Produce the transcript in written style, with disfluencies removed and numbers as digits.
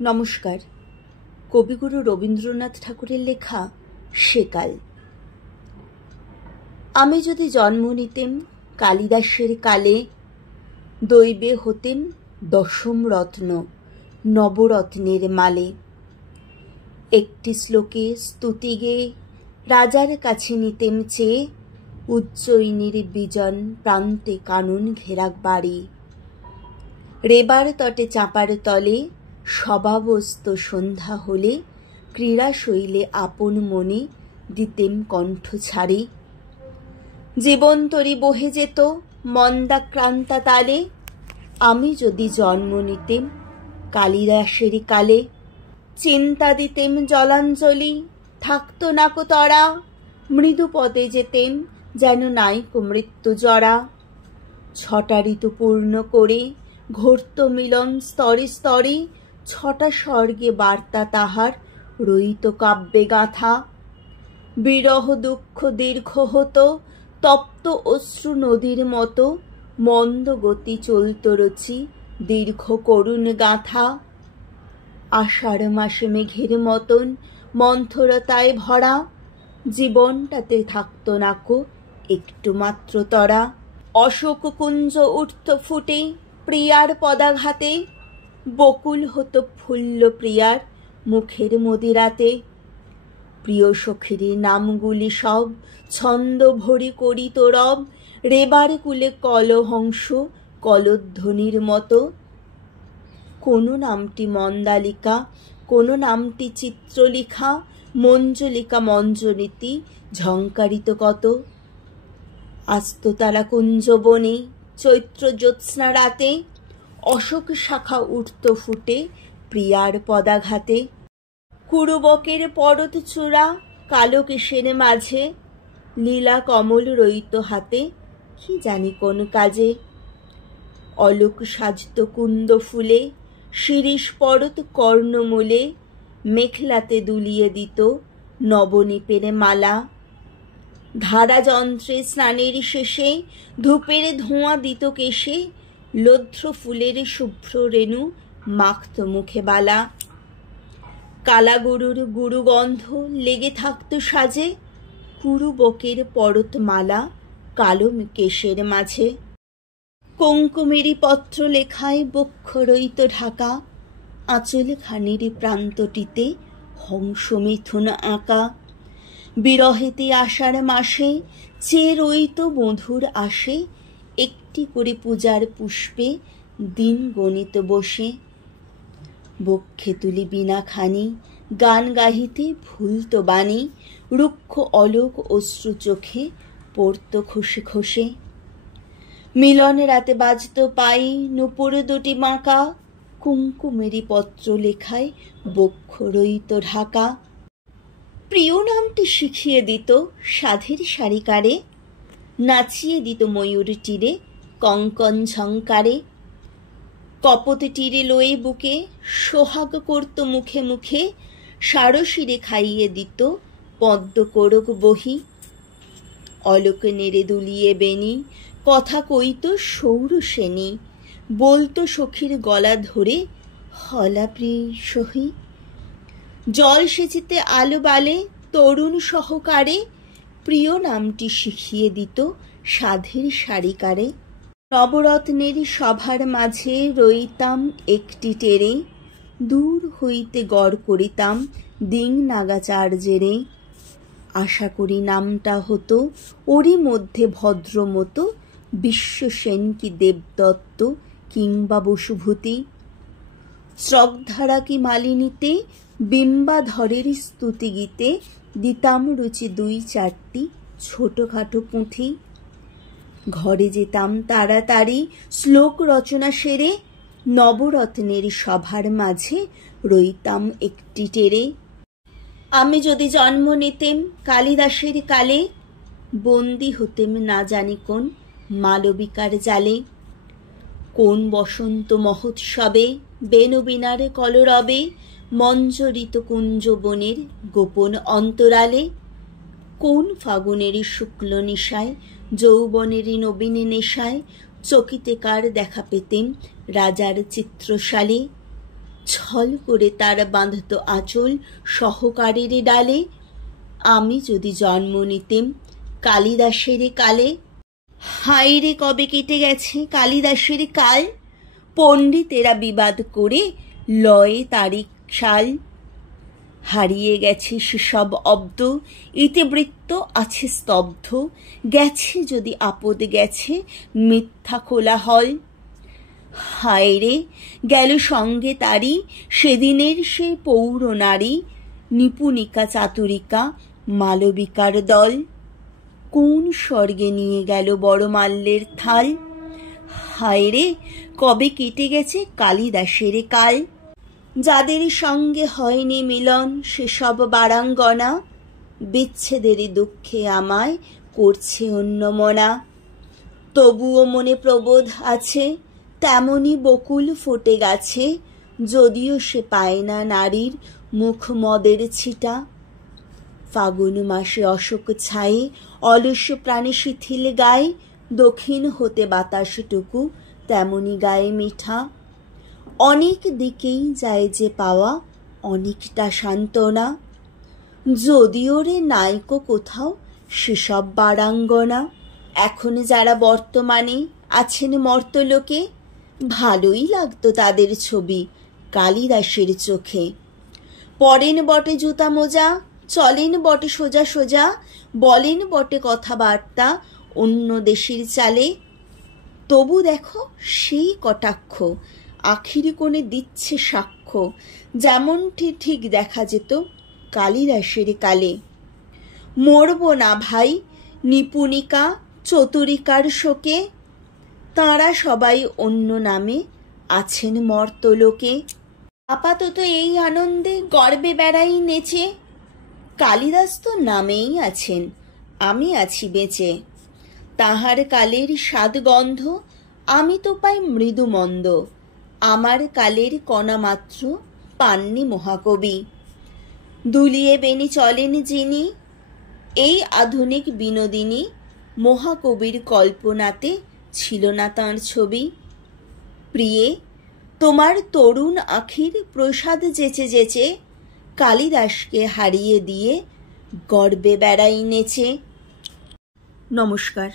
নমস্কার। কবিগুরু রবীন্দ্রনাথ ঠাকুরের লেখা সেকাল। আমি যদি জন্ম নিতেম কালিদাসের কালে, দৈবে হতেম দশম রত্ন নবরত্নের মালে। একটি শ্লোকে স্তুতি গেয়ে রাজার কাছে নিতেম চেয়ে, উজ্জয়িনীর বিজন প্রান্তে কানন ঘেরাক বাড়ি। রেবার তটে চাঁপার তলে স্বভাবস্ত সন্ধ্যা হলে, ক্রীড়া শৈলে আপন মনে দিতেম কণ্ঠ ছাড়ি। জীবন তরি বহে যেত মন্দাক্রান্তা তালে, আমি যদি জন্ম নিতেম কালিদাসের কালে। চিন্তা দিতেম জলাঞ্জলি থাকতো নাকো তরা, মৃদু পদে যেতেম যেন নাইকো মৃত্যু জরা। ছটা ঋতু পূর্ণ করে ঘটত মিলন স্তরে স্তরে, ছটা স্বর্গে বার্তা তাহার রইত কাব্যে গাথা। বিরহ দুঃখ দীর্ঘ হতো তপ্ত অশ্রু নদীর মতো, মন্দ গতি চলত রচি দীর্ঘ করুণ গাথা। আষাঢ় মাসে মেঘের মতন মন্থরতায় ভরা, জীবনটাতে থাকতো নাকো একটু মাত্র তরা। অশোক কুঞ্জ উঠত ফুটে প্রিয়ার পদাঘাতে, বকুল হতো ফুল্ল প্রিয়ার মুখের মদিরাতে। প্রিয় সখীর নামগুলি সব ছন্দ ভরি করিত রব, রেবার কুলে কলহংস কলধ্বনির মতো। কোনো নামটি মন্দালিকা, কোনো নামটি চিত্রলিখা, মঞ্জলিকা মঞ্জনীতি ঝঙ্কারিত কত। আস্ত তারা কুঞ্জ বনে চৈত্র জ্যোৎস্না রাতে, অশোক শাখা উঠত ফুটে প্রিয়ার পদাঘাতে। কুরুবকের পরত চূড়া কালো কেশের মাঝে, লীলা কমল রইত হাতে কি জানি কোন কাজে। অলোক সাজত কুন্দ ফুলে শিরিষ পরত কর্ণমূলে, মেখলাতে দুলিয়ে দিত নবনীপের মালা। ধারা যন্ত্রে স্নানের শেষে ধূপের ধোঁয়া দিত কেশে, লদ্র ফুলের শুভ্র রেণু মাখত মুখে বালা। কালাগুরুর গুরুগন্ধ লেগে থাকত সাজে, কুরুবকের পরতমালা কালো কেশের মাঝে। কুঙ্কুমেরি পত্র লেখায় বক্ষ রইত ঢাকা, আঁচল খানির প্রান্তটিতে হংস মিথুন আঁকা। বিরহেতে আষাঢ় মাসে চেয়ে রইত মধুর আসে, একটি করে পূজার পুষ্পে দিন গণিত বসে। বক্ষে তুলি বীণা খানি গান গাহিতে ভুলত বাণী, রুক্ষ অলোক অশ্রু চোখে পড়ত খসে খসে। মিলন রাতে বাজত পাই নূপুর দুটি বাঁকা, কুঙ্কুমেরি পত্র লেখায় বক্ষ রইত ঢাকা। প্রিয় নামটি শিখিয়ে দিত সাধের শাড়িকারে, নাচিয়ে দিত ময়ূর তীরে কঙ্কন ঝঙ্কারে। কপত তীরে লয়ে বুকে সোহাগ করত মুখে মুখে, সারসিরে খাইয়ে দিত পদ্ম কোরক বহি। অলোক নেড়ে দুলিয়ে বেনি কথা কইত সৌর সেনী, বলতো সখীর গলা ধরে হলা প্রিয়সহী। জল সেচিতে আলো বালে তরুণ সহকারে, প্রিয় নামটি শিখিয়ে দিত সাধের শাড়িকারে। নবরত্নের সভার মাঝে রইতাম একটি টেরে, দূর হইতে গড় করিতাম দিং নাগা চার্জেরে। আশা করি নামটা হতো ওরই মধ্যে ভদ্র মতো, বিশ্বসেন কি দেবদত্ত কিংবা বসুভূতি। শ্রগধারা কি মালিনীতে বিম্বাধরের স্তুতি গীতে, দিতাম রুচি দুই চারটি ছোটখাটো পুঁথি। ঘরে যেতাম তাড়াতাড়ি শ্লোক রচনা সেরে, নবরত্নের সভার মাঝে রইতাম একটি টেরে। আমি যদি জন্ম নিতেম কালিদাসের কালে, বন্দী হতেম না জানি কোন মালবিকার জালে। কোন বসন্ত মহোৎসবে বেনবীণার কলরবে, মঞ্জরিত কুঞ্জ বনের গোপন অন্তরালে। কোন ফাগুনের শুক্ল নিশায় যৌবনের নবীন নেশায়, চকিতে কার দেখা পেতেম রাজার চিত্রশালে। ছল করে তার বাঁধত আঁচল সহকারের ডালে। আমি যদি জন্ম নিতেম কালিদাসের কালে। হায়রে কবে কেটে গেছে কালিদাসের কাল, পণ্ডিতেরা বিবাদ করে লয়ে তারিখ সাল। হারিয়ে গেছে সেসব অব্দ, ইতিবৃত্ত আছে স্তব্ধ। গেছে যদি আপদ গেছে মিথ্যা কোলাহল। হায়রে গেল সঙ্গে তারি সেদিনের সে পৌর নারী, নিপুণিকা চাতুরিকা মালবিকার দল। কোন স্বর্গে নিয়ে গেল বড় মাল্যের থাল। হায়রে কবে কেটে গেছে কালিদাসের কাল। যাদের সঙ্গে হয়নি মিলন সেসব বারাঙ্গনা, বিচ্ছেদের দুঃখে আমায় করছে অন্যমনা। তবুও মনে প্রবোধ আছে, তেমনি বকুল ফুটে গেছে, যদিও সে পায় না নারীর মুখ মদের ছিটা। ফাগুন মাসে অশোক ছায়ে অলস প্রাণে শিথিল গায়ে, দক্ষিণ হতে বাতাসটুকু তেমনি গায়ে মিঠা। অনেক দিকেই যায় যে পাওয়া অনেকটা সান্ত্বনা, যদিও রে নাইকো কোথাও সেসব বারাঙ্গনা। এখন যারা বর্তমানে আছেন মর্তলোকে, ভালোই লাগতো তাদের ছবি কালিদাসের চোখে। পরেন বটে জুতা মোজা, চলেন বটে সোজা সোজা, বলেন বটে কথাবার্তা অন্য দেশের চালে। তবু দেখো সেই কটাক্ষ আখির কোণে দিচ্ছে সাক্ষ্য, যেমনটি ঠিক দেখা যেত কালিদাসের কালে। মরব না ভাই নিপুণিকা চতুরিকার শোকে, তাঁরা সবাই অন্য নামে আছেন মর্তলোকে। আপাতত এই আনন্দে গর্বে বেড়াই নেচে, কালিদাস তো নামেই আছেন, আমি আছি বেঁচে। তাহার কালের স্বাদ গন্ধ আমি তো পাই মৃদু মন্দ, আমার কালের কণা মাত্র পাননি মহাকবি। দুলিয়ে বেনি চলেন যিনি, এই আধুনিক বিনোদিনী, মহাকবির কল্পনাতে ছিল না তাঁর ছবি। প্রিয়ে তোমার তরুণ আখির প্রসাদ যেচে যেচে, কালিদাসকে হারিয়ে দিয়ে গর্বে বেড়াই নেচে। নমস্কার।